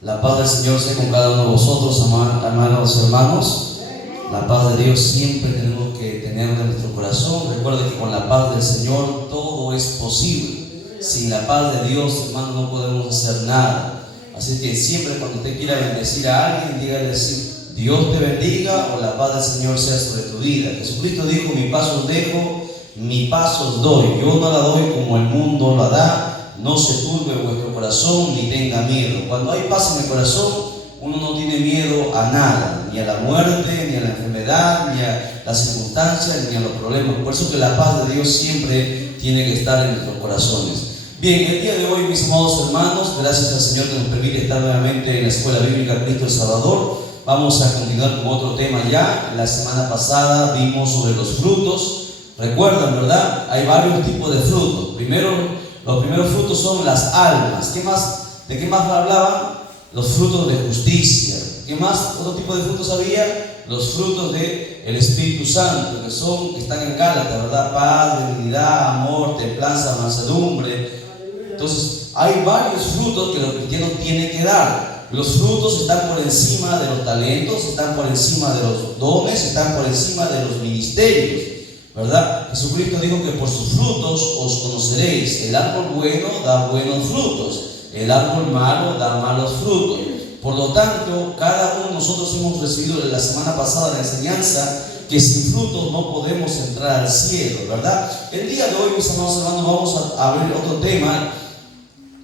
La paz del Señor sea con cada uno de vosotros, amados hermanos. La paz de Dios siempre tenemos que tener en nuestro corazón. Recuerden que con la paz del Señor todo es posible. Sin la paz de Dios, hermanos, no podemos hacer nada. Así que siempre cuando usted quiera bendecir a alguien, dígale así: Dios te bendiga, o la paz del Señor sea sobre tu vida. Jesucristo dijo: mi paz os dejo, mi paz os doy. Yo no la doy como el mundo la da. No se turbe vuestro corazón ni tenga miedo. Cuando hay paz en el corazón, uno no tiene miedo a nada, ni a la muerte, ni a la enfermedad, ni a las circunstancias, ni a los problemas. Por eso que la paz de Dios siempre tiene que estar en nuestros corazones. Bien, el día de hoy, mis amados hermanos, gracias al Señor que nos permite estar nuevamente en la Escuela Bíblica Cristo el Salvador. Vamos a continuar con otro tema ya. La semana pasada vimos sobre los frutos. Recuerdan, ¿verdad? Hay varios tipos de frutos. Los primeros frutos son las almas. ¿De qué más hablaban? Los frutos de justicia. ¿Qué más? Otro tipo de frutos había. Los frutos del Espíritu Santo, que están en Gálatas, ¿verdad? Paz, benignidad, amor, templanza, mansedumbre. Entonces, hay varios frutos que los cristianos tienen que dar. Los frutos están por encima de los talentos, están por encima de los dones, están por encima de los ministerios, ¿verdad? Jesucristo dijo que por sus frutos os conoceréis. El árbol bueno da buenos frutos, el árbol malo da malos frutos. Por lo tanto, cada uno de nosotros hemos recibido la semana pasada la enseñanza que sin frutos no podemos entrar al cielo, ¿verdad? El día de hoy, mis amados hermanos, vamos a abrir otro tema,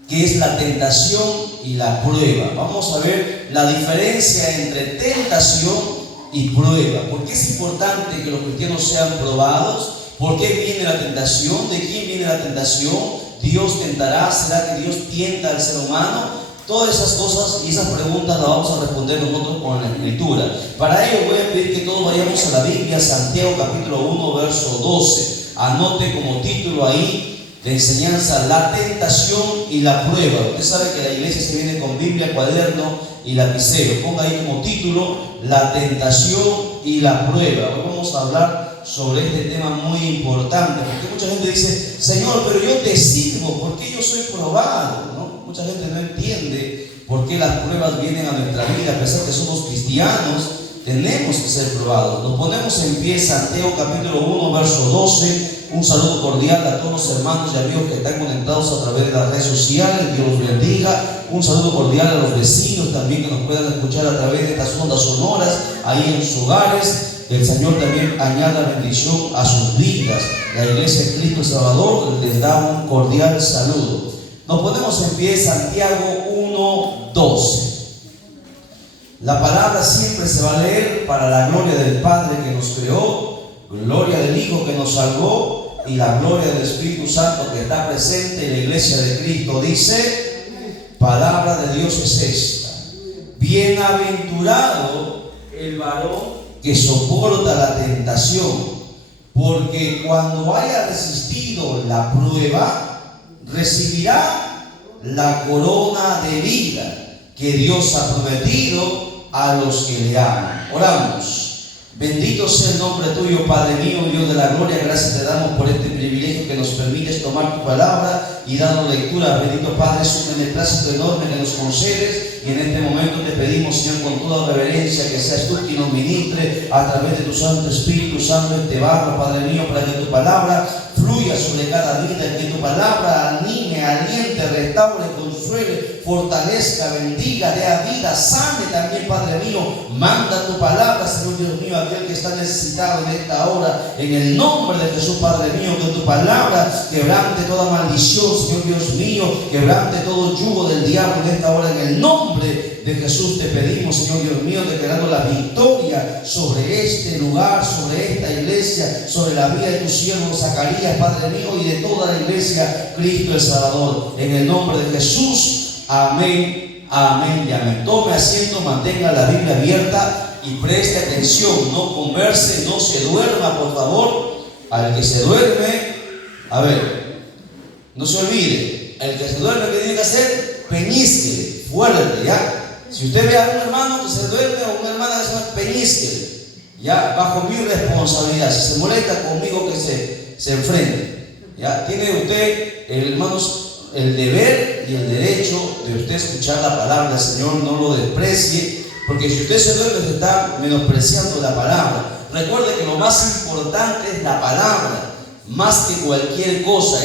que es la tentación y la prueba. Vamos a ver la diferencia entre tentación y prueba. ¿Por qué es importante que los cristianos sean probados? ¿Por qué viene la tentación? ¿De quién viene la tentación? ¿Dios tentará? ¿Será que Dios tienta al ser humano? Todas esas cosas y esas preguntas las vamos a responder nosotros con la Escritura. Para ello voy a pedir que todos vayamos a la Biblia, Santiago capítulo 1, verso 12. Anote como título ahí de enseñanza: la tentación y la prueba. Usted sabe que la iglesia se viene con Biblia, cuaderno y lapicero. Ponga ahí como título: la tentación y la prueba. Hoy vamos a hablar sobre este tema muy importante, porque mucha gente dice: Señor, pero yo te sirvo, ¿por qué yo soy probado? ¿No? Mucha gente no entiende por qué las pruebas vienen a nuestra vida. A pesar que somos cristianos, tenemos que ser probados. Nos ponemos en pie, Santiago capítulo 1, verso 12. Un saludo cordial a todos los hermanos y amigos que están conectados a través de las redes sociales. Dios los bendiga. Un saludo cordial a los vecinos también que nos puedan escuchar a través de estas ondas sonoras ahí en sus hogares. El Señor también añada bendición a sus vidas. La Iglesia de Cristo el Salvador les da un cordial saludo. Nos ponemos en pie, Santiago 1, 12. La palabra siempre se va a leer para la gloria del Padre que nos creó, gloria del Hijo que nos salvó y la gloria del Espíritu Santo que está presente en la iglesia de Cristo. Dice: palabra de Dios es esta: bienaventurado el varón que soporta la tentación, porque cuando haya resistido la prueba, recibirá la corona de vida que Dios ha prometido a los que le aman. Oramos. Bendito sea el nombre tuyo, Padre mío, Dios de la gloria. Gracias te damos por este privilegio que nos permites tomar tu palabra y darnos lectura. Bendito Padre, es un beneplácito enorme que nos concedes, y en este momento te pedimos, Señor, con toda reverencia, que seas tú quien nos ministre a través de tu Santo Espíritu Santo este barro, Padre mío, para que tu palabra fluya sobre cada vida, que tu palabra anime, aliente, restaure, consuele, fortalezca, bendiga, dé a vida, sane también, Padre mío. Manda tu palabra, Señor Dios mío, a aquel que está necesitado en esta hora, en el nombre de Jesús, Padre mío. Que tu palabra quebrante toda maldición, Señor Dios mío, quebrante todo yugo del diablo en esta hora, en el nombre de Jesús te pedimos, Señor Dios mío, declarando la victoria sobre este lugar, sobre esta iglesia, sobre la vida de tu siervo Zacarías, Padre mío, y de toda la iglesia Cristo el Salvador, en el nombre de Jesús. Amén, amén y amén. Tome asiento, mantenga la Biblia abierta y preste atención. No converse, no se duerma, por favor. Al que se duerme, a ver, no se olvide, el que se duerme, ¿qué tiene que hacer? Peñisque, fuerte, ¿ya? Si usted ve a un hermano que se duerme o una hermana que se duerme, peñisque, ya, bajo mi responsabilidad. Si se molesta conmigo, que se enfrente, ¿ya? Tiene usted, hermanos, el deber y el derecho de usted escuchar la palabra del Señor. No lo desprecie, porque si usted se duerme, se está menospreciando la palabra. Recuerde que lo más importante es la palabra, más que cualquier cosa.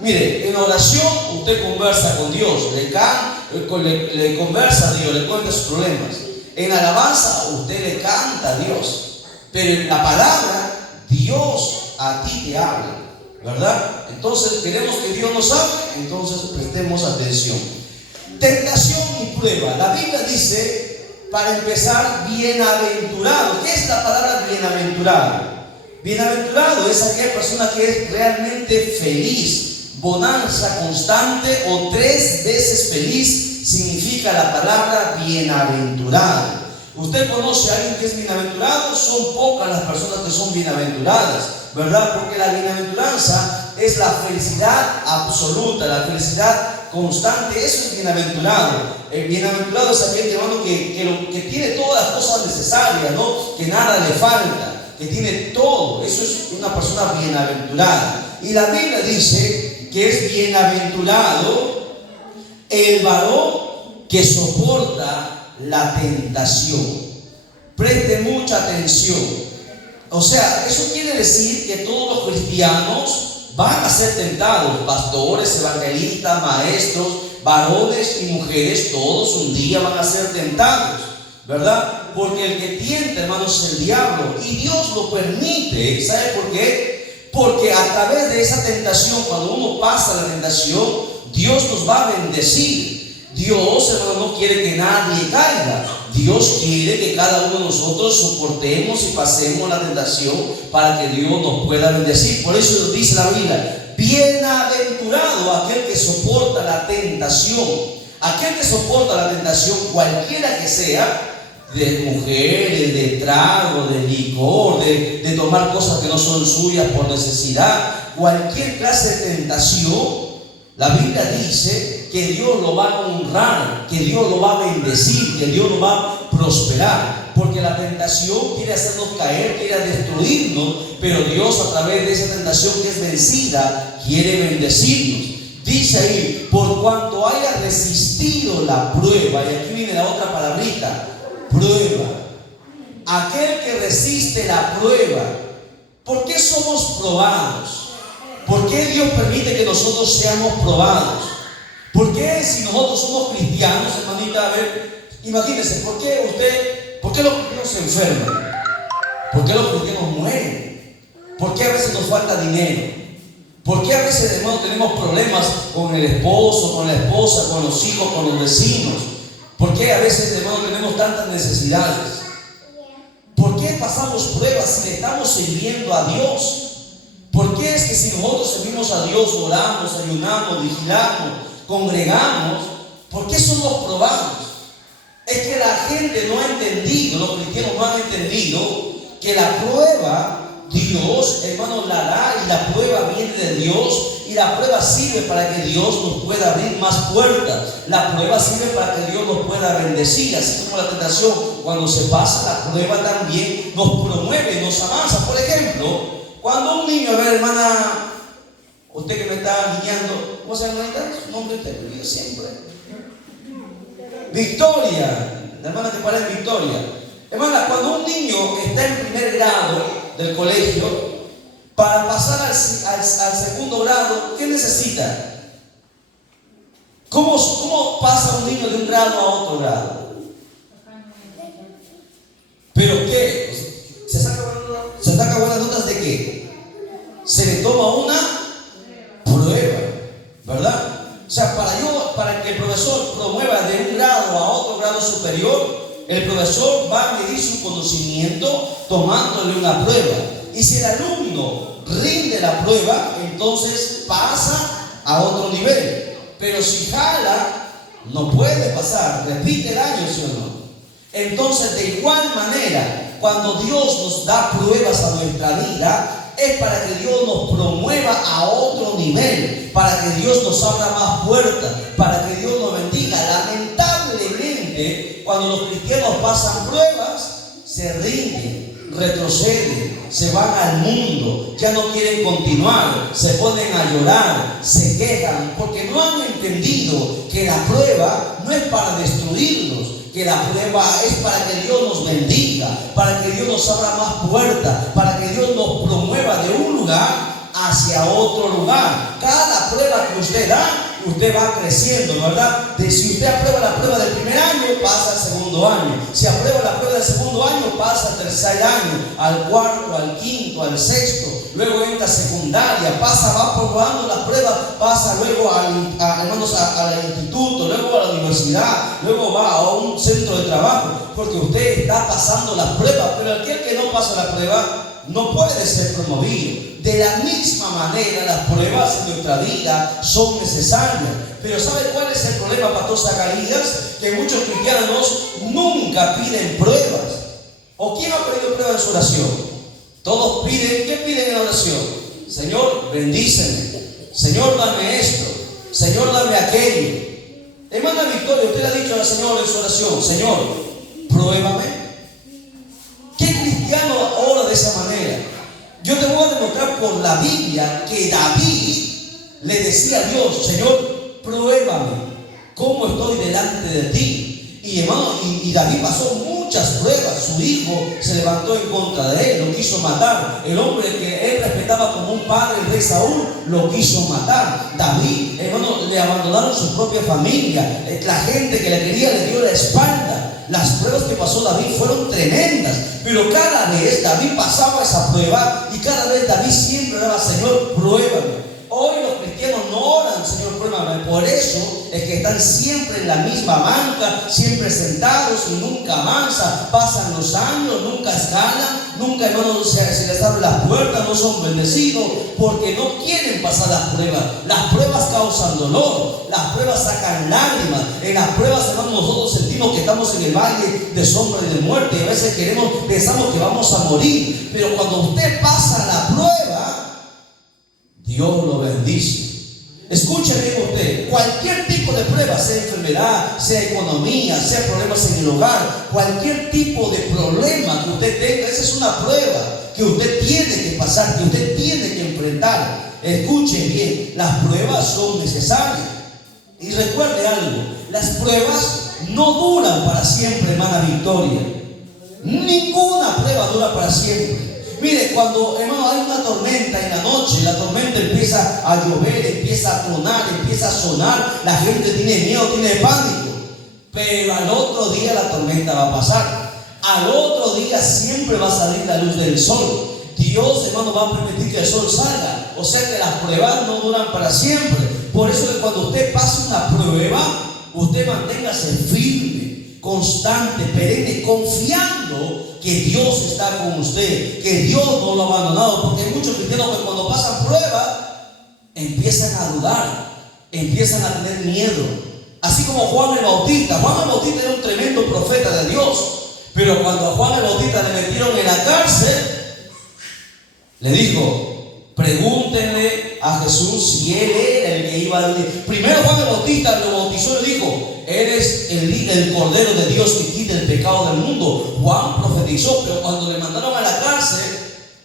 Mire, en oración usted conversa con Dios, le conversa a Dios, le cuenta sus problemas. En alabanza usted le canta a Dios, pero en la palabra Dios a ti te habla, ¿verdad? Entonces queremos que Dios nos hable, entonces prestemos atención. Tentación y prueba. La Biblia dice, para empezar, bienaventurado. ¿Qué es la palabra bienaventurado? Bienaventurado es aquella persona que es realmente feliz, bonanza constante o 3 veces feliz. Significa la palabra bienaventurado. ¿Usted conoce a alguien que es bienaventurado? Son pocas las personas que son bienaventuradas, ¿verdad? Porque la bienaventuranza es la felicidad absoluta, la felicidad constante. Eso es bienaventurado. El bienaventurado es aquel, hermano, que tiene todas las cosas necesarias, ¿no? Que nada le falta, que tiene todo. Eso es una persona bienaventurada. Y la Biblia dice que es bienaventurado el varón que soporta la tentación. Preste mucha atención. O sea, eso quiere decir que todos los cristianos van a ser tentados. Pastores, evangelistas, maestros, varones y mujeres, todos un día van a ser tentados, ¿verdad? Porque el que tienta, hermanos, es el diablo. Y Dios lo permite. ¿Sabe por qué? Porque a través de esa tentación, cuando uno pasa la tentación, Dios nos va a bendecir. Dios, hermano, no quiere que nadie caiga. Dios quiere que cada uno de nosotros soportemos y pasemos la tentación para que Dios nos pueda bendecir. Por eso dice la Biblia, bienaventurado aquel que soporta la tentación. Aquel que soporta la tentación, cualquiera que sea, de mujeres, de trago, de licor, de tomar cosas que no son suyas por necesidad, cualquier clase de tentación. La Biblia dice que Dios lo va a honrar, que Dios lo va a bendecir, que Dios lo va a prosperar. Porque la tentación quiere hacernos caer, quiere destruirnos, pero Dios, a través de esa tentación que es vencida, quiere bendecirnos. Dice ahí, por cuanto haya resistido la prueba, y aquí viene la otra palabrita, prueba. Aquel que resiste la prueba. ¿Por qué somos probados? ¿Por qué Dios permite que nosotros seamos probados? ¿Por qué, si nosotros somos cristianos, hermanita, a ver, imagínense, ¿por qué los cristianos se enferman? ¿Por qué los cristianos mueren? ¿Por qué a veces nos falta dinero? ¿Por qué a veces, hermano, tenemos problemas con el esposo, con la esposa, con los hijos, con los vecinos? ¿Por qué a veces, hermano, tenemos tantas necesidades? ¿Por qué pasamos pruebas si le estamos sirviendo a Dios? ¿Por qué es que si nosotros servimos a Dios, oramos, ayunamos, vigilamos, congregamos, por qué somos probados? Es que la gente no ha entendido, los cristianos no han entendido que la prueba Dios, hermano, la da, y la prueba viene de Dios, y la prueba sirve para que Dios nos pueda abrir más puertas. La prueba sirve para que Dios nos pueda bendecir, así como la tentación, cuando se pasa la prueba, también nos promueve, nos avanza. Por ejemplo, cuando un niño, a ver, hermana, usted que me está guiando, ¿cómo se llama, hermanita? Su nombre te olvida siempre. Victoria, la hermana que para en Victoria. Hermana, cuando un niño está en primer grado del colegio, para pasar al segundo grado, ¿qué necesita? ¿Cómo pasa un niño de un grado a otro grado? ¿Pero qué? ¿Se saca buenas notas de qué? Se le toma una prueba, ¿verdad? O sea, para que el profesor promueva de un grado a otro grado superior, el profesor va a medir su conocimiento tomándole una prueba. Y si el alumno rinde la prueba, entonces pasa a otro nivel. Pero si jala, no puede pasar, repite el año, ¿sí o no? Entonces, de igual manera, cuando Dios nos da pruebas a nuestra vida, es para que Dios nos promueva a otro nivel, para que Dios nos abra más puertas, para que Dios nos bendiga. Lamentablemente, cuando los cristianos pasan pruebas, se rinden, retroceden, se van al mundo, ya no quieren continuar, se ponen a llorar, se quejan, porque no han entendido que la prueba no es para destruirnos, que la prueba es para que Dios nos bendiga, para que Dios nos abra más puertas, para que Dios nos promueva de un lugar hacia otro lugar. Cada prueba que usted da, usted va creciendo, ¿verdad? Si usted aprueba la prueba del primer año, pasa al segundo año. Si aprueba la prueba del segundo año, pasa al tercer año, al cuarto, al quinto, al sexto. Luego entra a secundaria, va probando las pruebas, pasa luego al instituto, luego a la universidad, luego va a un centro de trabajo, porque usted está pasando las pruebas. Pero aquel que no pasa la prueba no puede ser promovido. De la misma manera, las pruebas en nuestra vida son necesarias. Pero ¿sabe cuál es el problema, Pastor Zacarías? Que muchos cristianos nunca piden pruebas. ¿O quién ha pedido pruebas en su oración? Todos piden. ¿Qué piden en la oración? Señor, bendíceme. Señor, dame esto. Señor, dame aquello. Hermana Victoria, usted le ha dicho al Señor en su oración: Señor, pruébame. ¿Qué cristiano ora de esa manera? Yo te voy a demostrar por la Biblia que David le decía a Dios: Señor, pruébame cómo estoy delante de ti. Y hermano, y David pasó muchas pruebas. Su hijo se levantó en contra de él, lo quiso matar. El hombre que él respetaba como un padre, el rey Saúl, lo quiso matar. David, hermano, le abandonaron su propia familia. La gente que le quería le dio la espalda. Las pruebas que pasó David fueron tremendas, pero cada vez David pasaba esa prueba y cada vez David siempre oraba: Señor, pruébame. Hoy los cristianos no oran: Señor, pruébame. Por eso es que están siempre en la misma banca, siempre sentados y nunca avanzan. Pasan los años, nunca escalan, nunca, hermanos, se les abren las puertas, no son bendecidos, porque no quieren pasar las pruebas. Las pruebas causan dolor, las pruebas sacan lágrimas. En las pruebas, hermanos, nosotros sentimos que estamos en el valle de sombra y de muerte, y a veces pensamos que vamos a morir. Pero cuando usted pasa la prueba, Dios lo bendice. Escuche bien usted, cualquier tipo de prueba, sea enfermedad, sea economía, sea problemas en el hogar, cualquier tipo de problema que usted tenga, esa es una prueba que usted tiene que pasar, que usted tiene que enfrentar. Escuche bien, las pruebas son necesarias. Y recuerde algo: las pruebas no duran para siempre, hermana Victoria. Ninguna prueba dura para siempre. Mire, cuando, hermano, hay una tormenta en la noche, la tormenta empieza a llover, empieza a tronar, empieza a sonar, la gente tiene miedo, tiene pánico. Pero al otro día la tormenta va a pasar. Al otro día siempre va a salir la luz del sol. Dios, hermano, va a permitir que el sol salga. O sea que las pruebas no duran para siempre. Por eso que cuando usted pase una prueba, usted manténgase firme, constante, perenne, confiando que Dios está con usted, que Dios no lo ha abandonado. Porque hay muchos cristianos que cuando pasan pruebas empiezan a dudar, empiezan a tener miedo. Así como Juan el Bautista. Juan el Bautista era un tremendo profeta de Dios, pero cuando a Juan el Bautista le metieron en la cárcel, le dijo: pregúntenle a Jesús si él era el que iba a venir. Primero Juan el Bautista lo bautizó y le dijo: eres el Cordero de Dios que quita el pecado del mundo. Juan profetizó, pero cuando le mandaron a la cárcel,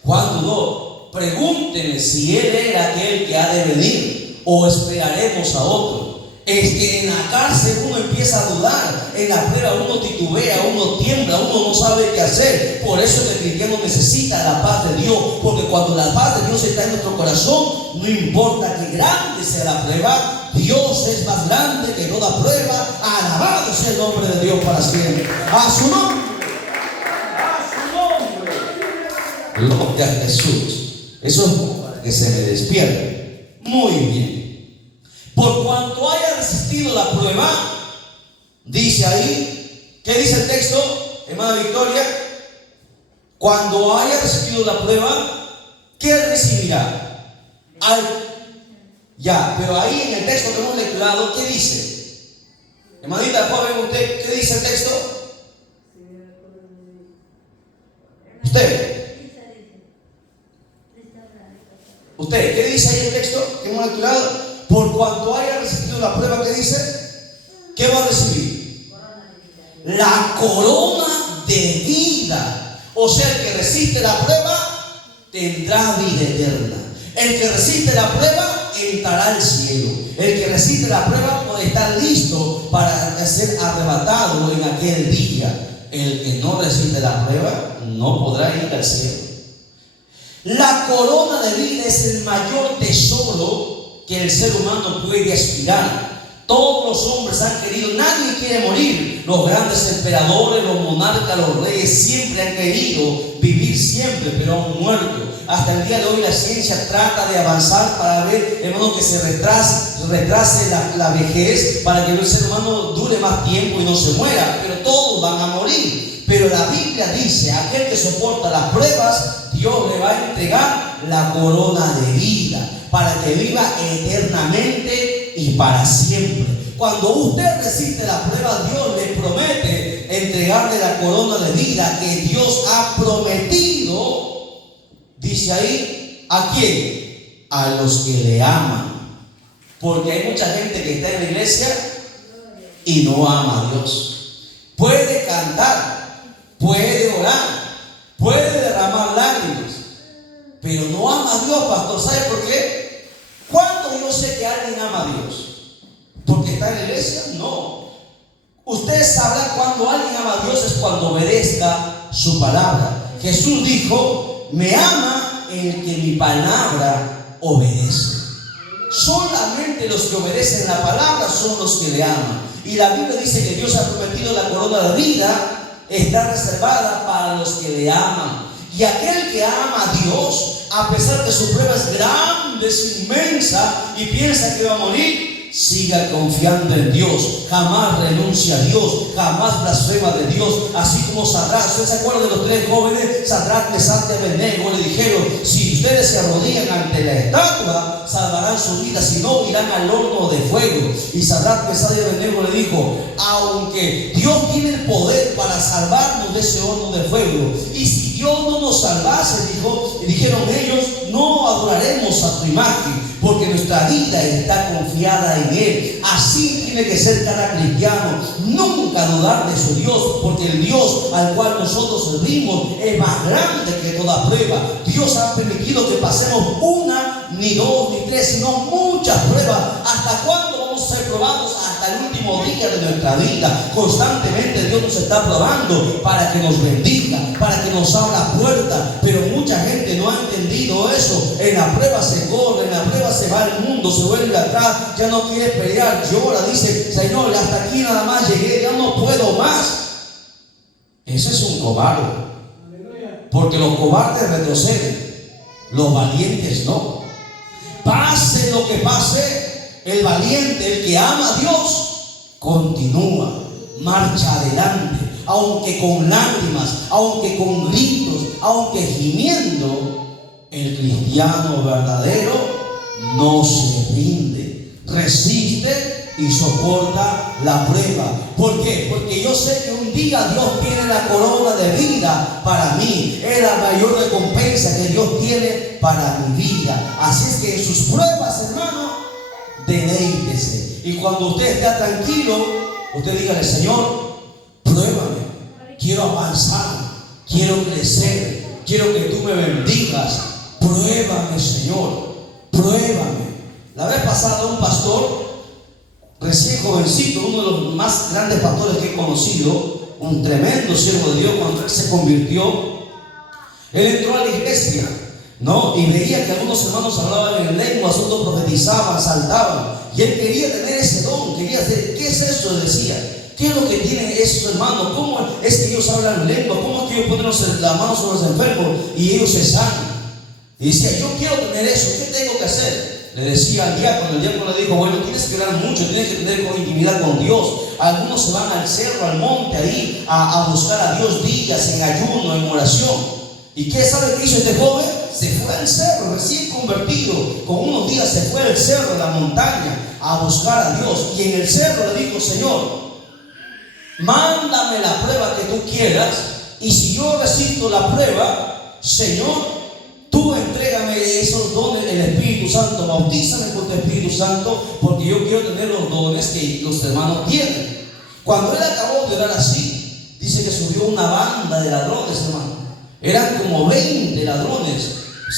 Juan dudó. Pregúntenle si él era aquel que ha de venir o esperaremos a otro. Es que en la cárcel uno empieza a dudar, en la prueba uno titubea, uno tiembla, uno no sabe qué hacer. Por eso el cristiano necesita la paz de Dios, porque cuando la paz de Dios está en nuestro corazón, no importa que grande sea la prueba, Dios es más grande que toda prueba. Alabado sea el nombre de Dios para siempre. A su nombre. A su nombre. Gloria a Jesús. Eso es para que se me despierte. Muy bien. Por cuanto haya resistido la prueba, dice ahí, ¿qué dice el texto, hermana Victoria? Cuando haya resistido la prueba, ¿qué recibirá? Pero ahí en el texto que hemos lecturado, ¿qué dice? Hermanita joven, ¿usted qué dice el texto? ¿Usted qué dice ahí el texto que hemos lecturado? Por cuanto haya resistido la prueba, ¿qué dice? ¿Qué va a recibir? La corona de vida. O sea, el que resiste la prueba tendrá vida eterna. El que resiste la prueba entrará al cielo. El que resiste la prueba puede estar listo para ser arrebatado en aquel día. El que no resiste la prueba no podrá ir al cielo. La corona de vida es el mayor tesoro que el ser humano puede aspirar. Todos los hombres han querido, nadie quiere morir. Los grandes emperadores, los monarcas, los reyes siempre han querido vivir siempre, pero han muerto. Hasta el día de hoy la ciencia trata de avanzar para ver, hermano, que se retrase la vejez, para que el ser humano dure más tiempo y no se muera. Pero todos van a morir. Pero la Biblia dice, aquel que soporta las pruebas, Dios le va a entregar la corona de vida, para que viva eternamente y para siempre. Cuando usted resiste la prueba, Dios le promete entregarle la corona de vida que Dios ha prometido. Dice ahí, ¿a quién? A los que le aman. Porque hay mucha gente que está en la iglesia y no ama a Dios. Puede cantar, puede orar, puede derramar lágrimas, pero no ama a Dios, pastor. ¿Sabe por qué? ¿Cuándo yo sé que alguien ama a Dios? ¿Porque está en la iglesia? No. Usted sabrá cuando alguien ama a Dios es cuando obedezca su palabra. Jesús dijo, me ama el que mi palabra obedece. Solamente los que obedecen la palabra son los que le aman. Y la Biblia dice que Dios ha prometido la corona de vida, está reservada para los que le aman. Y aquel que ama a Dios, a pesar de su prueba es grande, es inmensa, y piensa que va a morir, siga confiando en Dios, jamás renuncia a Dios, jamás blasfema de Dios. Así como Sadrach, ¿usted se acuerda de los tres jóvenes? Sadrach, Mesach y Abednego le dijeron, si ustedes se arrodillan ante la estatua, salvarán su vida, si no, irán al horno de fuego. Y Sadrach, Mesach y Abednego le dijo, aunque Dios tiene el poder para salvarnos de ese horno de fuego, y si Dios no nos salvase, dijeron ellos, no adoraremos a tu imagen, porque nuestra vida está confiada en Él. Así tiene que ser cada cristiano, nunca dudar de su Dios, porque el Dios al cual nosotros servimos es más grande que toda prueba. Dios ha permitido que pasemos una, ni dos, ni tres, sino muchas pruebas. ¿Hasta cuándo vamos a ser probados? Hasta el último día de nuestra vida. Constantemente Dios nos está probando para que nos bendiga, para que nos abra puertas. Pero mucha gente no ha entendido eso. En la prueba se corre, en la prueba se va al mundo, se vuelve atrás, ya no quiere pelear, llora, dice, Señor, hasta aquí nada más llegué, ya no puedo más. Eso es un cobarde, porque los cobardes retroceden, los valientes no. Pase lo que pase, el valiente, el que ama a Dios, continúa, marcha adelante, aunque con lágrimas, aunque con gritos, aunque gimiendo. El cristiano verdadero no se rinde, resiste y soporta la prueba. ¿Por qué? Porque yo sé que un día Dios tiene la corona de vida para mí. Es la mayor recompensa que Dios tiene para mi vida. Así es que en sus pruebas, hermano, deleítese. Y cuando usted está tranquilo, usted dígale, Señor, pruébame, quiero avanzar, quiero crecer, quiero que tú me bendigas. Pruébame, Señor, pruébame. La vez pasada un pastor recién jovencito, uno de los más grandes pastores que he conocido, un tremendo siervo de Dios, cuando él se convirtió, él entró a la iglesia, ¿no? Y veía que algunos hermanos hablaban en lenguas, otros profetizaban, saltaban, y él quería tener ese don, quería hacer, ¿qué es eso? Le decía, ¿qué es lo que tienen esos hermanos? ¿Cómo es que ellos hablan lengua? ¿Cómo es que ellos ponen las manos sobre los enfermos y ellos se sanan? Y decía, yo quiero tener eso, ¿qué tengo que hacer? Le decía al diácono, el diácono le dijo, bueno, tienes que orar mucho, tienes que tener intimidad con Dios. Algunos se van al cerro, al monte, ahí, a buscar a Dios días en ayuno, en oración. ¿Y qué sabe que hizo este joven? Se fue al cerro, recién convertido, con unos días se fue al cerro, a la montaña, a buscar a Dios. Y en el cerro le dijo, Señor, mándame la prueba que tú quieras, y si yo resisto la prueba, Señor, tú entrégame esos dones del Espíritu Santo, bautízame con tu Espíritu Santo, porque yo quiero tener los dones que los hermanos tienen. Cuando él acabó de orar así, dice que subió una banda de ladrones, hermano, Eran como 20 ladrones,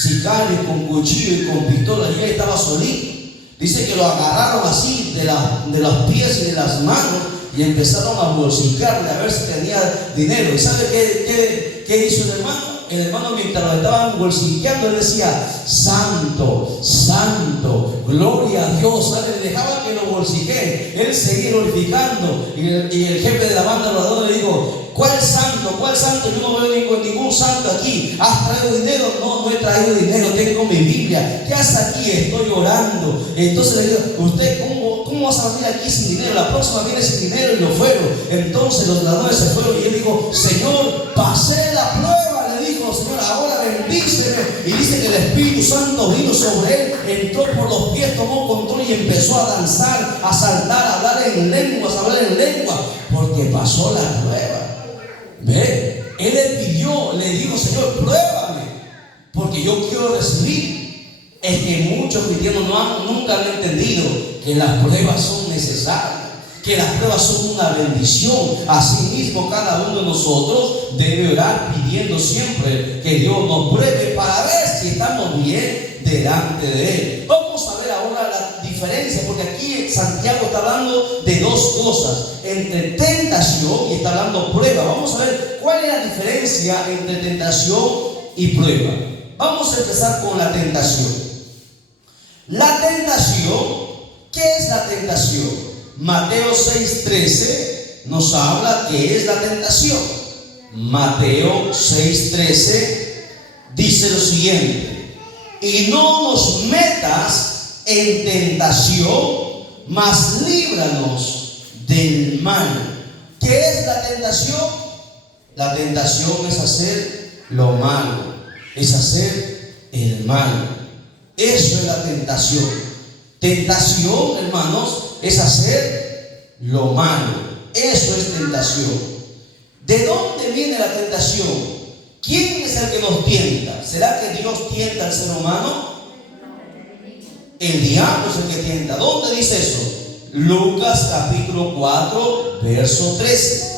sicarios con cuchillo y con pistola, y él estaba solito. Dice que lo agarraron así de los pies y de las manos y empezaron a bolsicarle a ver si tenía dinero. ¿Y sabe qué hizo el hermano? El hermano, mientras lo estaban bolsiqueando, él decía: santo, santo, gloria a Dios. ¿Sabe? Le dejaba que lo bolsiqueen. Él seguía glorificando. Y el jefe de la banda de los ladrones le dijo: ¿cuál santo? ¿Cuál santo? Yo no veo ningún santo aquí. ¿Has traído dinero? No, no he traído dinero, tengo mi Biblia. ¿Qué hace aquí? Estoy orando. Entonces le digo: ¿usted cómo vas a venir aquí sin dinero? La próxima viene sin dinero. Y lo fueron. Entonces los ladrones se fueron y él dijo: Señor, pasé la prueba. Le dijo: Señor, ahora bendíceme. Y dice que el Espíritu Santo vino sobre él, entró por los pies, tomó control y empezó a danzar, a saltar, a hablar en lenguas, porque pasó la prueba. ¿Ve? Él le pidió, le dijo: Señor, pruébame, porque yo quiero recibir. Es que muchos cristianos nunca han entendido que las pruebas son necesarias, que las pruebas son una bendición. Asimismo, cada uno de nosotros debe orar pidiendo siempre que Dios nos pruebe para ver si estamos bien delante de Él. Vamos a ver ahora la diferencia, porque aquí Santiago está hablando de dos cosas: entre tentación y está hablando prueba. Vamos a ver cuál es la diferencia entre tentación y prueba. Vamos a empezar con la tentación. La tentación, ¿qué es la tentación? Mateo 6:13 nos habla que es la tentación. Mateo 6:13 dice lo siguiente: y no nos metas en tentación, mas líbranos del mal. ¿Qué es la tentación? La tentación es hacer lo malo, es hacer el mal. Eso es la tentación. Tentación, hermanos, es hacer lo malo. Eso es tentación. ¿De dónde viene la tentación? ¿Quién es el que nos tienta? ¿Será que Dios tienta al ser humano? El diablo es el que tienta. ¿Dónde dice eso? Lucas capítulo 4, verso 13.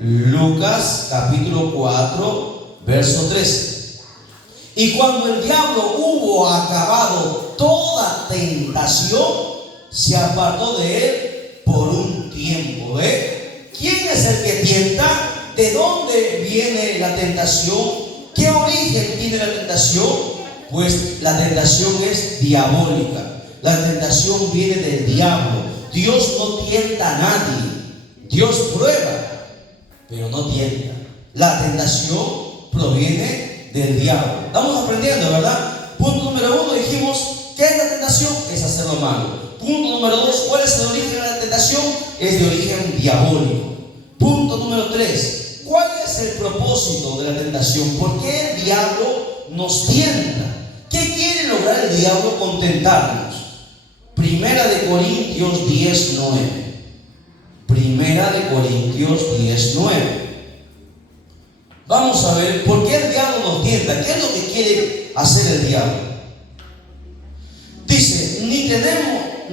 Lucas capítulo 4, verso 13. Y cuando el diablo hubo acabado toda tentación, se apartó de él por un tiempo. ¿Ve? ¿Quién es el que tienta? ¿De dónde viene la tentación? ¿Qué origen tiene la tentación? Pues la tentación es diabólica. La tentación viene del diablo. Dios no tienta a nadie. Dios prueba, pero no tienta. La tentación proviene del diablo. Estamos aprendiendo, ¿verdad? Punto número 1, dijimos: ¿qué es la tentación? Es hacer lo malo. Punto número 2, ¿cuál es el origen de la tentación? Es de origen diabólico. Punto número 3, ¿cuál es el propósito de la tentación? ¿Por qué el diablo nos tienta? ¿Qué quiere lograr el diablo con tentarnos? Primera de Corintios 10:9. Primera de Corintios 10:9. Vamos a ver por qué el diablo nos tienta. ¿Qué es lo que quiere hacer el diablo? Dice: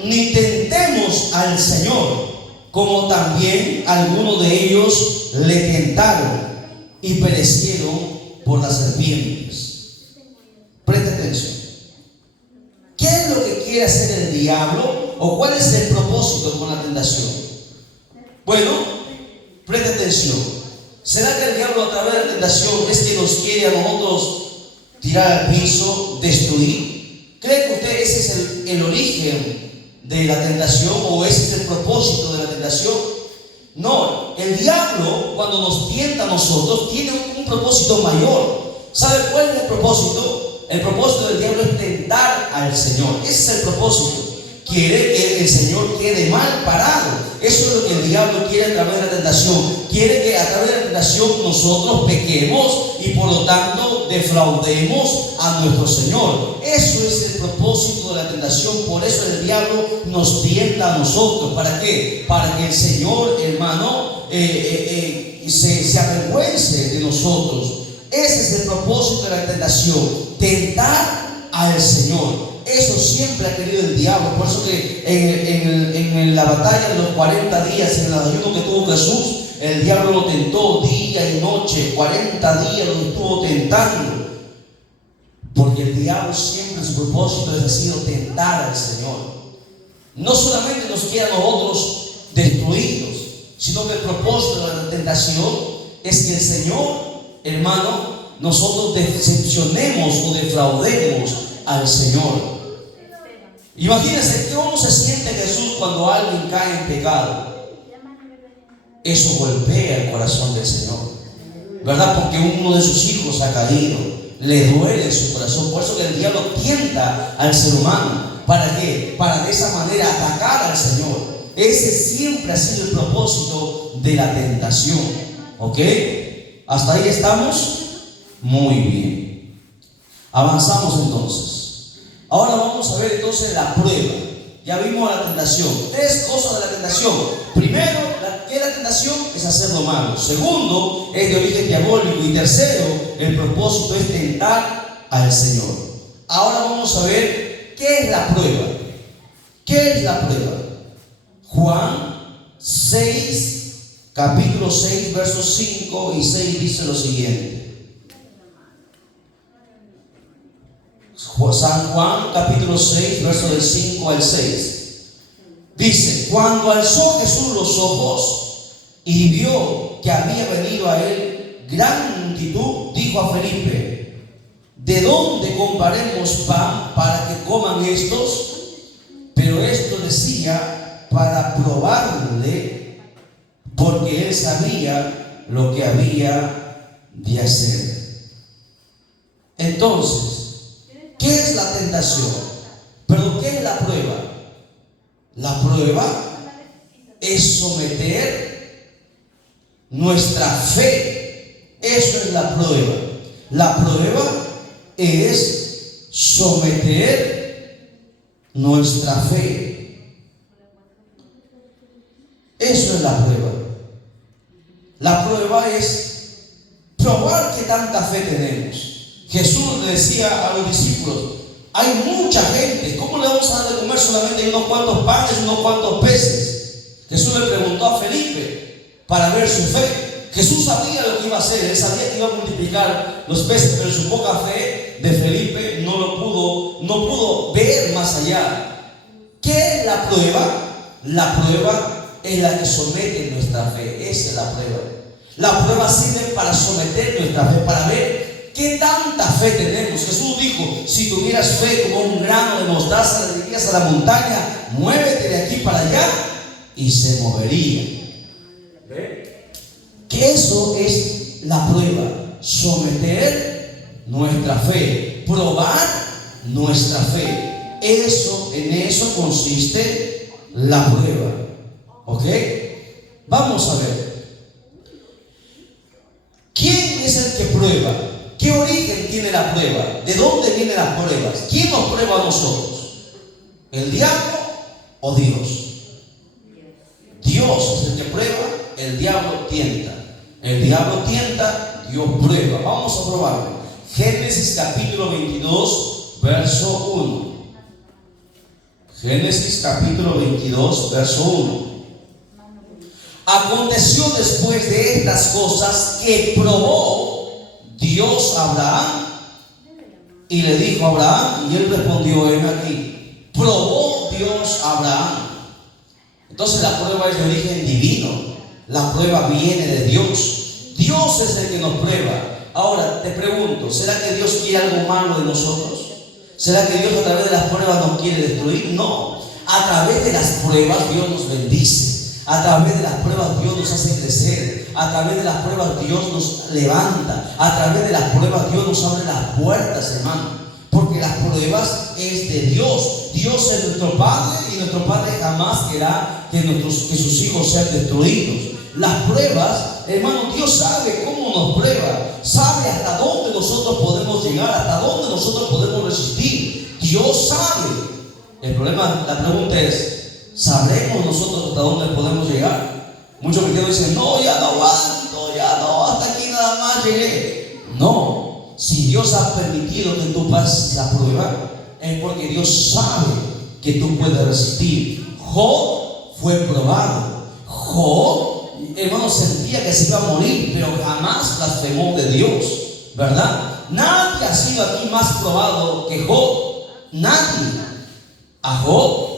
ni tentemos al Señor, como también algunos de ellos le tentaron y perecieron por las serpientes. Preste atención. ¿Qué es lo que quiere hacer el diablo? ¿O cuál es el propósito con la tentación? Bueno, preste atención. ¿Será que el diablo, a través de la tentación, es que nos quiere a nosotros tirar al piso, destruir? ¿Cree que usted ese es el origen de la tentación, o ese es el propósito de la tentación? No, el diablo, cuando nos tienta a nosotros, tiene un propósito mayor. ¿Sabe cuál es el propósito? El propósito del diablo es tentar al Señor. Ese es el propósito. Quiere que el Señor quede mal parado. Eso es lo que el diablo quiere a través de la tentación. Quiere que a través de la tentación nosotros pequemos y por lo tanto defraudemos a nuestro Señor. Eso es el propósito de la tentación. Por eso el diablo nos tienta a nosotros. ¿Para qué? Para que el Señor, hermano, se avergüence de nosotros. Ese es el propósito de la tentación: tentar al Señor. Eso siempre ha querido el diablo. Por eso que en la batalla de los 40 días, en el ayuno que tuvo Jesús, el diablo lo tentó día y noche, 40 días lo estuvo tentando. Porque el diablo siempre su propósito ha sido tentar al Señor. No solamente nos quiere a nosotros destruidos, sino que el propósito de la tentación es que el Señor, hermano, nosotros decepcionemos o defraudemos al Señor. Imagínense cómo se siente Jesús cuando alguien cae en pecado. Eso golpea el corazón del Señor, ¿verdad? Porque uno de sus hijos ha caído, le duele su corazón. Por eso que el diablo tienta al ser humano. ¿Para qué? Para de esa manera atacar al Señor. Ese siempre ha sido el propósito de la tentación. ¿Ok? ¿Hasta ahí estamos? Muy bien. Avanzamos entonces. Ahora vamos a ver entonces la prueba. Ya vimos la tentación. 3 cosas de la tentación. Primero, ¿qué es la tentación? Es hacer lo malo. Segundo, es de origen diabólico. Y tercero, el propósito es tentar al Señor. Ahora vamos a ver qué es la prueba. ¿Qué es la prueba? Juan 6, capítulo 6, versos 5 y 6 dice lo siguiente. San Juan capítulo 6, versos del 5 al 6. Dice: cuando alzó Jesús los ojos y vio que había venido a él gran multitud, dijo a Felipe: ¿de dónde compraremos pan para que coman estos? Pero esto decía para probarle, porque él sabía lo que había de hacer. Entonces, ¿qué es la tentación? ¿Pero qué es la prueba? La prueba es someter nuestra fe. Eso es la prueba. La prueba es someter nuestra fe. Eso es la prueba. La prueba es probar qué tanta fe tenemos. Jesús le decía a los discípulos: hay mucha gente, ¿cómo le vamos a dar de comer solamente unos cuantos panes y unos cuantos peces? Jesús le preguntó a Felipe para ver su fe. Jesús sabía lo que iba a hacer, él sabía que iba a multiplicar los peces, pero su poca fe de Felipe no pudo ver más allá. ¿Qué es la prueba? La prueba es la que somete nuestra fe. Esa es la prueba. La prueba sirve para someter nuestra fe, para ver ¿qué tanta fe tenemos? Jesús dijo: si tuvieras fe como un grano de mostaza, le dirías a la montaña: muévete de aquí para allá, y se movería. Que eso es la prueba: someter nuestra fe, probar nuestra fe. En eso consiste la prueba. ¿Ok? Vamos a ver. ¿Quién es el que prueba? ¿Qué origen tiene la prueba? ¿De dónde vienen las pruebas? ¿Quién nos prueba a nosotros? ¿El diablo o Dios? Dios es el que prueba, el diablo tienta. El diablo tienta, Dios prueba. Vamos a probarlo. Génesis capítulo 22, verso 1. Génesis capítulo 22, verso 1. Aconteció después de estas cosas que probó Dios a Abraham y le dijo a Abraham, y él respondió: heme aquí. Probó Dios a Abraham. Entonces la prueba es de origen divino. La prueba viene de Dios. Dios es el que nos prueba. Ahora te pregunto, ¿será que Dios quiere algo malo de nosotros? ¿Será que Dios a través de las pruebas nos quiere destruir? No. A través de las pruebas Dios nos bendice. A través de las pruebas Dios nos hace crecer. A través de las pruebas Dios nos levanta. A través de las pruebas Dios nos abre las puertas, hermano. Porque las pruebas es de Dios. Dios es nuestro Padre, y nuestro Padre jamás querrá que sus hijos sean destruidos. Las pruebas, hermano, Dios sabe cómo nos prueba. Sabe hasta dónde nosotros podemos llegar, hasta dónde nosotros podemos resistir. Dios sabe. El problema, la pregunta es: ¿sabremos nosotros hasta dónde podemos llegar? Muchos cristianos dicen: no, ya no aguanto, ya no, hasta aquí nada más llegué. No, si Dios ha permitido que tú pases la prueba, es porque Dios sabe que tú puedes resistir. Job fue probado. Job hermano, sentía que se iba a morir, pero jamás blasfemó de Dios, ¿verdad? Nadie ha sido aquí más probado que Job. Nadie. A Job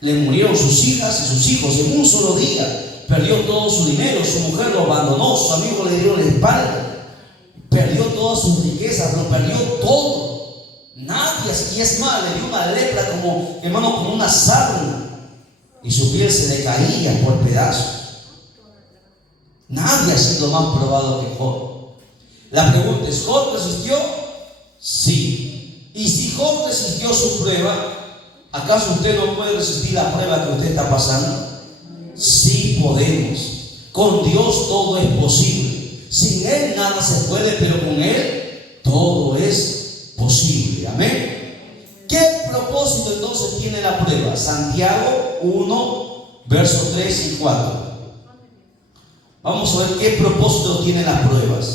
le murieron sus hijas y sus hijos en un solo día. Perdió todo su dinero, su mujer lo abandonó, sus amigos le dieron la espalda. Perdió todas sus riquezas, lo perdió todo. Nadie, y es más, le dio una lepra como, hermano, como una sarna, y su piel se le caía por pedazos. Nadie ha sido más probado que Job. La pregunta es, ¿Job resistió? Sí. Y si Job resistió su prueba, ¿acaso usted no puede resistir la prueba que usted está pasando? Sí podemos. Con Dios todo es posible. Sin Él nada se puede, pero con Él todo es posible. Amén. ¿Qué propósito entonces tiene la prueba? Santiago 1, versos 3 y 4. Vamos a ver qué propósito tienen las pruebas.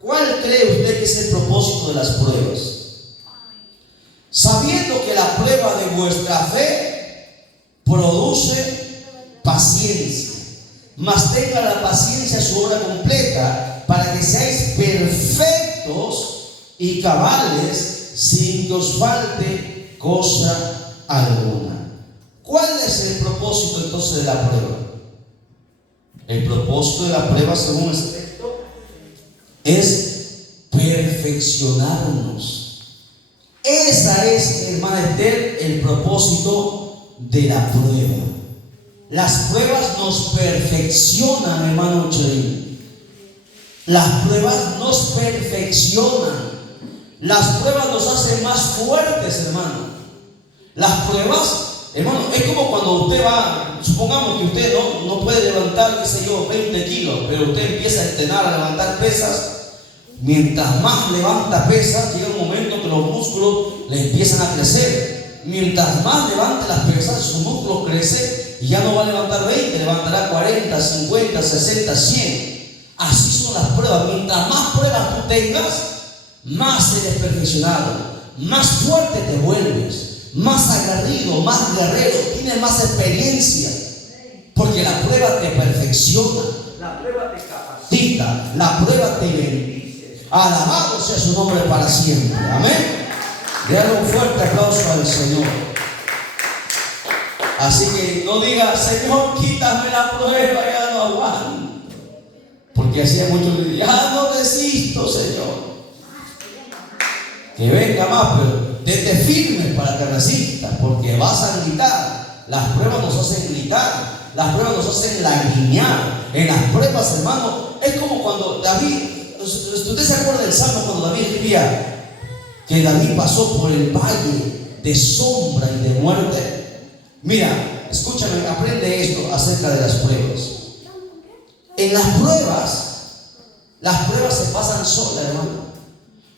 ¿Cuál cree usted que es el propósito de las pruebas? Sabiendo que la prueba de vuestra fe produce paciencia, mas tenga la paciencia su obra completa, para que seáis perfectos y cabales, sin que os falte cosa alguna. ¿Cuál es el propósito entonces de la prueba? El propósito de la prueba, según este texto, es perfeccionarnos. Esa es, hermana Esther, el propósito de la prueba. Las pruebas nos perfeccionan, hermano Cherín. Las pruebas nos perfeccionan. Las pruebas nos hacen más fuertes, hermano. Las pruebas, hermano, es como cuando usted va, supongamos que usted no puede levantar, qué sé yo, 20 kilos, pero usted empieza a entrenar a levantar pesas. Mientras más levanta pesas, llega un momento que los músculos le empiezan a crecer. Mientras más levante las pesas, sus músculos crecen y ya no va a levantar 20, levantará 40, 50, 60, 100. Así son las pruebas. Mientras más pruebas tú tengas, más eres perfeccionado, más fuerte te vuelves, más aguerrido, más guerrero, tienes más experiencia. Porque la prueba te perfecciona, la prueba te capacita, la prueba te bendice. Alabado sea su nombre para siempre. Amén. Déjale un fuerte aplauso al Señor. Así que no diga, Señor, quítame la prueba, ya no aguanto. Porque hacía mucho que ya no resisto, Señor. Que venga más, pero tete firme para que resistas, porque vas a gritar. Las pruebas nos hacen gritar, las pruebas nos hacen lagrimear. En las pruebas, hermano, es como cuando David, ¿usted se acuerda del Salmo cuando David escribía que David pasó por el valle de sombra y de muerte? Mira, escúchame, aprende esto acerca de las pruebas. En las pruebas se pasan solas, hermano.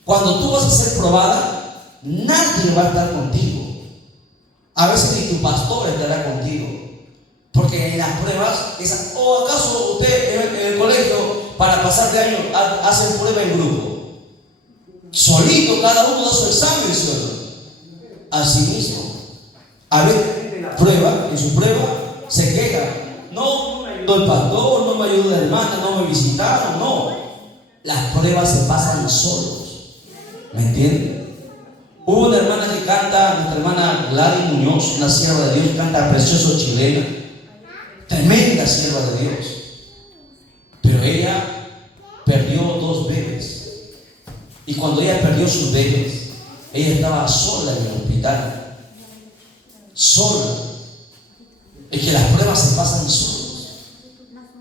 Cuando tú vas a ser probada, nadie va a estar contigo. A veces ni tu pastor estará contigo. Porque en las pruebas, ¿o acaso usted en el colegio, para pasar de año, hacen prueba en grupo? Solito, cada uno da su examen, ¿sí o no? Así mismo. A veces en su prueba, se queja. No me ayudó el pastor, no me ayudó la hermana, no me visitaron, no. Las pruebas se pasan solos. ¿Me entienden? Hubo una hermana que canta, nuestra hermana Gladys Muñoz, una sierva de Dios, canta precioso chilena. Tremenda sierva de Dios. Pero ella perdió 2 bebés. Y cuando ella perdió sus bebés, ella estaba sola en el hospital. Sola. Es que las pruebas se pasan solos.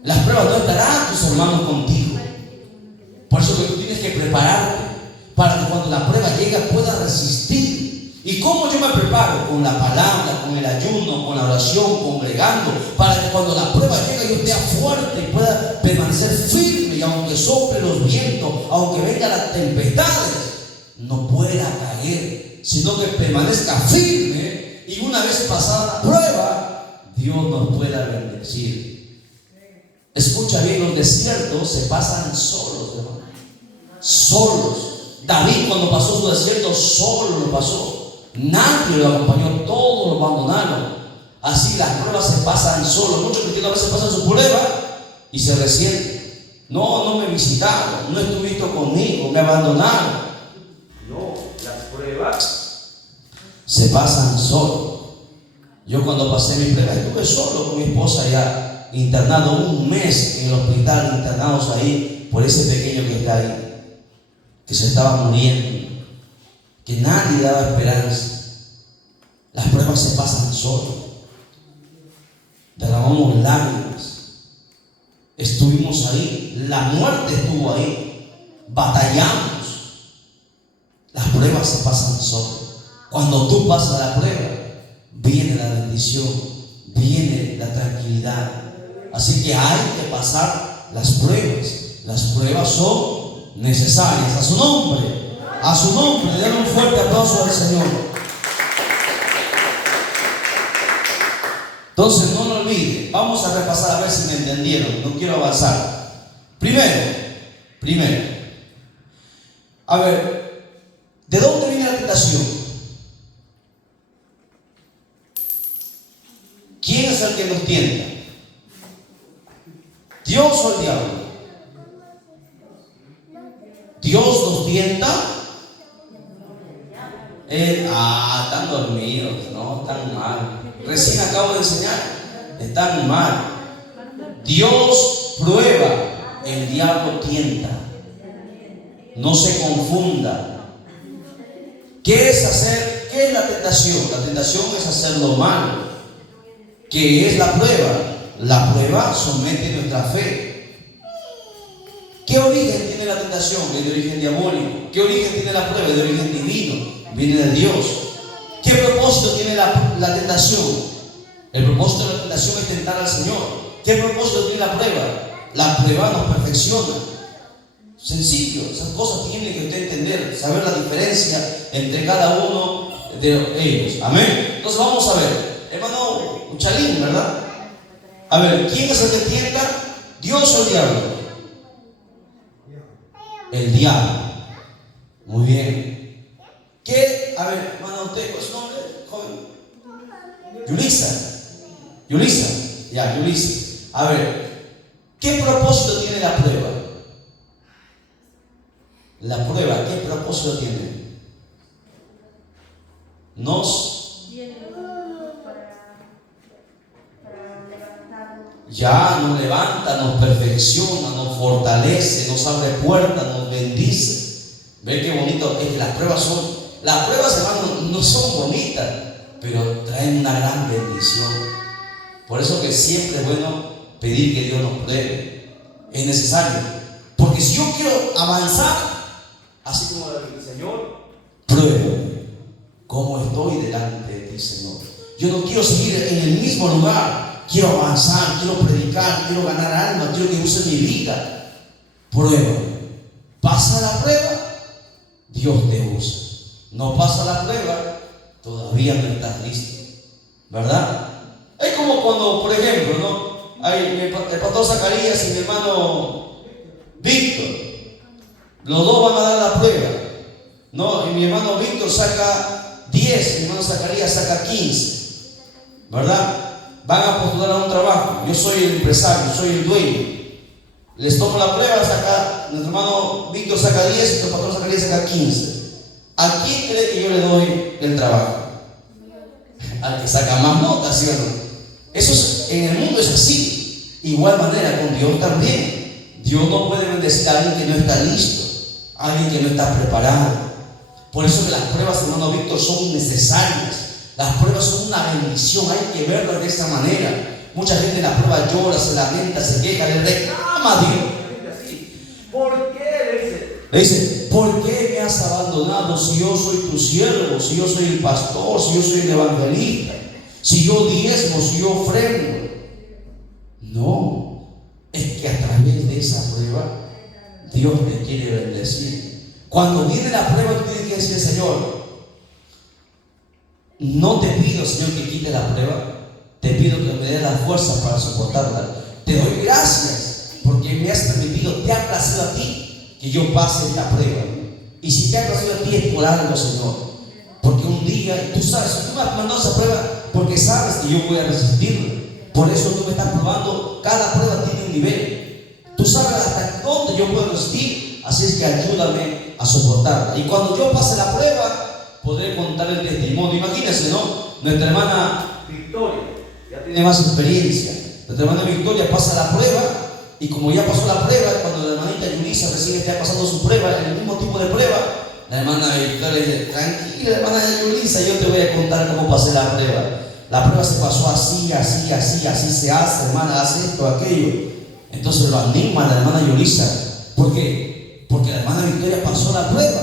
Las pruebas no estarán tus hermanos contigo. Por eso que tú tienes que prepararte para que cuando la prueba llegue puedas resistir. ¿Y cómo yo me preparo? Con la palabra, con el ayuno, con la oración, congregando, para que cuando la prueba llegue yo esté fuerte y pueda permanecer firme, y aunque sople los vientos, aunque vengan las tempestades, no pueda caer, sino que permanezca firme, y una vez pasada la prueba, Dios nos pueda bendecir. Escucha bien, los desiertos se pasan solos, hermano. Solos. David, cuando pasó su desierto, solo lo pasó. Nadie lo acompañó, todos lo abandonaron. Así las pruebas se pasan solos. Muchos cristianos a veces pasan su prueba y se resienten. No me visitaron, no estuviste conmigo, me abandonaron. No, las pruebas se pasan solos. Yo cuando pasé mi prueba estuve solo con mi esposa ya internado un mes en el hospital, internados ahí por ese pequeño que está ahí, que se estaba muriendo, que nadie daba esperanza. Las pruebas se pasan solos. Derramamos lágrimas. Estuvimos ahí, la muerte estuvo ahí, batallamos. Las pruebas se pasan solas. Cuando tú pasas la prueba, viene la bendición, viene la tranquilidad. Así que hay que pasar las pruebas. Las pruebas son necesarias. A su nombre, denle un fuerte aplauso al Señor. Entonces no lo olvide. Vamos a repasar a ver si me entendieron. No quiero avanzar. Primero, a ver, ¿de dónde viene la tentación? ¿Quién es el que nos tienta? ¿Dios o el diablo? ¿Dios nos tienta? Están dormidos, no, están mal. Recién acabo de enseñar, están mal. Dios prueba, el diablo tienta. No se confunda. ¿Qué es la tentación? La tentación es hacer lo malo. ¿Qué es la prueba? La prueba somete nuestra fe. ¿Qué origen tiene la tentación? Es de origen diabólico. ¿Qué origen tiene la prueba? Es de origen divino. Viene de Dios. ¿Qué propósito tiene la tentación? El propósito de la tentación es tentar al Señor. ¿Qué propósito tiene la prueba? La prueba nos perfecciona. Sencillo, esas cosas tienen que usted entender, saber la diferencia entre cada uno de ellos. Amén. Entonces vamos a ver, hermano Uchalín, ¿verdad? A ver, ¿quién es el que tienta? ¿Dios o el diablo? El diablo. Muy bien. ¿Qué? A ver, hermano, ¿usted cuál es su nombre, joven? Yulisa. A ver, ¿qué propósito tiene la prueba? La prueba, ¿qué propósito tiene? Nos levanta, nos perfecciona, nos fortalece, nos abre puertas, nos bendice. ¿Ven qué bonito? Es que las pruebas, hermanos, no son bonitas, pero traen una gran bendición. Por eso que siempre es bueno pedir que Dios nos pruebe. Es necesario. Porque si yo quiero avanzar, así como el Señor, pruébame cómo estoy delante de ti, Señor. Yo no quiero seguir en el mismo lugar. Quiero avanzar, quiero predicar, quiero ganar alma, quiero que use mi vida. Pruébame. Pasa la prueba, Dios te usa. No pasa la prueba, todavía no estás listo. ¿Verdad? Es como cuando, por ejemplo, ¿no? Hay el pastor Zacarías y mi hermano Víctor. Los dos van a dar la prueba, ¿no? Y mi hermano Víctor saca 10, mi hermano Zacarías saca 15. ¿Verdad? Van a postular a un trabajo. Yo soy el empresario, soy el dueño. Les tomo la prueba, nuestro hermano Víctor saca 10 y nuestro pastor Zacarías saca 15. ¿A quién cree que yo le doy el trabajo? Al que saca más notas, ¿sí o no? Eso en el mundo es así. Igual manera con Dios también. Dios no puede bendecir a alguien que no está listo, a alguien que no está preparado. Por eso que las pruebas, hermano Víctor, son necesarias. Las pruebas son una bendición, hay que verlas de esa manera. Mucha gente en la prueba llora, se lamenta, se queja, le reclama a Dios. ¿Por qué? Le dice, ¿por qué me has abandonado si yo soy tu siervo, si yo soy el pastor, si yo soy el evangelista, si yo diezmo, si yo ofrendo? No, es que a través de esa prueba Dios te quiere bendecir. Cuando viene la prueba, tú tienes que decir, Señor, no te pido, Señor, que quite la prueba, te pido que me dé la fuerza para soportarla. Te doy gracias porque me has permitido, te ha placido a ti que yo pase esta prueba. Y si te ha placido a ti es por algo, Señor. Porque un día, tú sabes, si tú me has mandado esa prueba, porque sabes que yo voy a resistirlo. Por eso tú me estás probando. Cada prueba tiene un nivel. Tú sabes hasta dónde yo puedo resistir. Así es que ayúdame a soportarla. Y cuando yo pase la prueba, podré contar el testimonio. Imagínense, ¿no? Nuestra hermana Victoria ya tiene más experiencia. Nuestra hermana Victoria pasa la prueba. Y como ya pasó la prueba, cuando la hermanita Yulisa recién está pasando su prueba, el mismo tipo de prueba, la hermana Victoria dice: tranquila, hermana Yulisa, yo te voy a contar cómo pasé la prueba. La prueba se pasó así, así, así, así se hace, hermana, hace esto, aquello. Entonces lo anima a la hermana Yulisa. ¿Por qué? Porque la hermana Victoria pasó la prueba.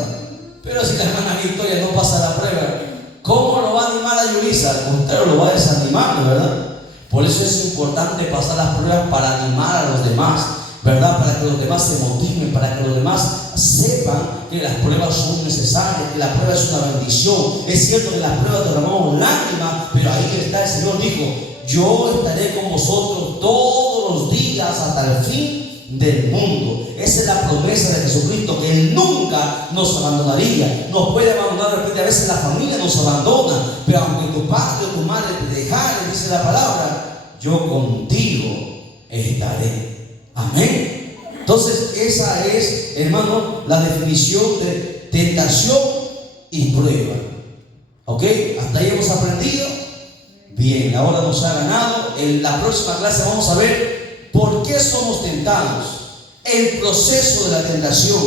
Pero si la hermana Victoria no pasa la prueba, ¿cómo lo va a animar a Yulisa? Al contrario, lo va a desanimar, ¿verdad? Por eso es importante pasar las pruebas para animar a los demás, ¿verdad? Para que los demás se motiven, para que los demás sepan que las pruebas son necesarias, que la prueba es una bendición. Es cierto que las pruebas derramamos lágrimas, pero ahí está, el Señor dijo: yo estaré con vosotros todos los días hasta el fin del mundo. Esa es la promesa de Jesucristo, que Él nunca nos abandonaría. Nos puede abandonar de repente, a veces la familia nos abandona, pero aunque tu padre o tu madre te dejare, dice la palabra, yo contigo estaré. Amén. Entonces esa es, hermano, la definición de tentación y prueba. ¿Ok? Hasta ahí hemos aprendido. Bien, ahora nos ha ganado. En la próxima clase vamos a ver por qué somos tentados, el proceso de la tentación,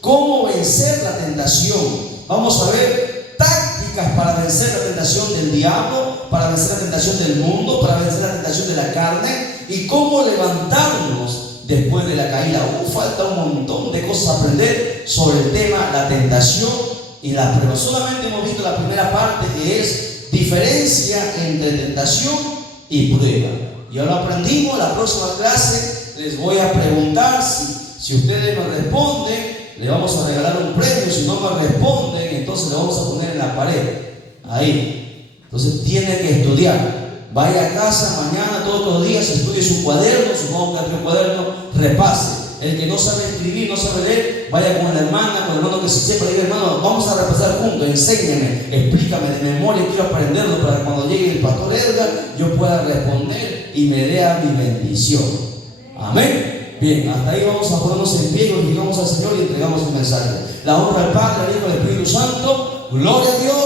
cómo vencer la tentación. Vamos a ver tácticas para vencer la tentación del diablo, para vencer la tentación del mundo, para vencer la tentación de la carne, y cómo levantarnos después de la caída. Falta un montón de cosas a aprender sobre el tema la tentación y la prueba. Solamente hemos visto la primera parte, que es diferencia entre tentación y prueba. Ya lo aprendimos. La próxima clase les voy a preguntar si ustedes me responden, le vamos a regalar un premio. Si no me responden, entonces le vamos a poner en la pared, ahí. Entonces tiene que estudiar. Vaya a casa mañana, todos los días, estudie su cuaderno, supongo que abrió un cuaderno, repase. El que no sabe escribir, no sabe leer, vaya con la hermana, con el hermano que sí sepa leer: hermano, vamos a repasar juntos, enséñame, explícame de memoria, quiero aprenderlo para que cuando llegue el pastor Edgar yo pueda responder y me dé mi bendición. Amén. Bien, hasta ahí vamos a ponernos en pie, glorificamos al Señor y entregamos el mensaje. La honra al Padre, al Hijo y al Espíritu Santo. Gloria a Dios.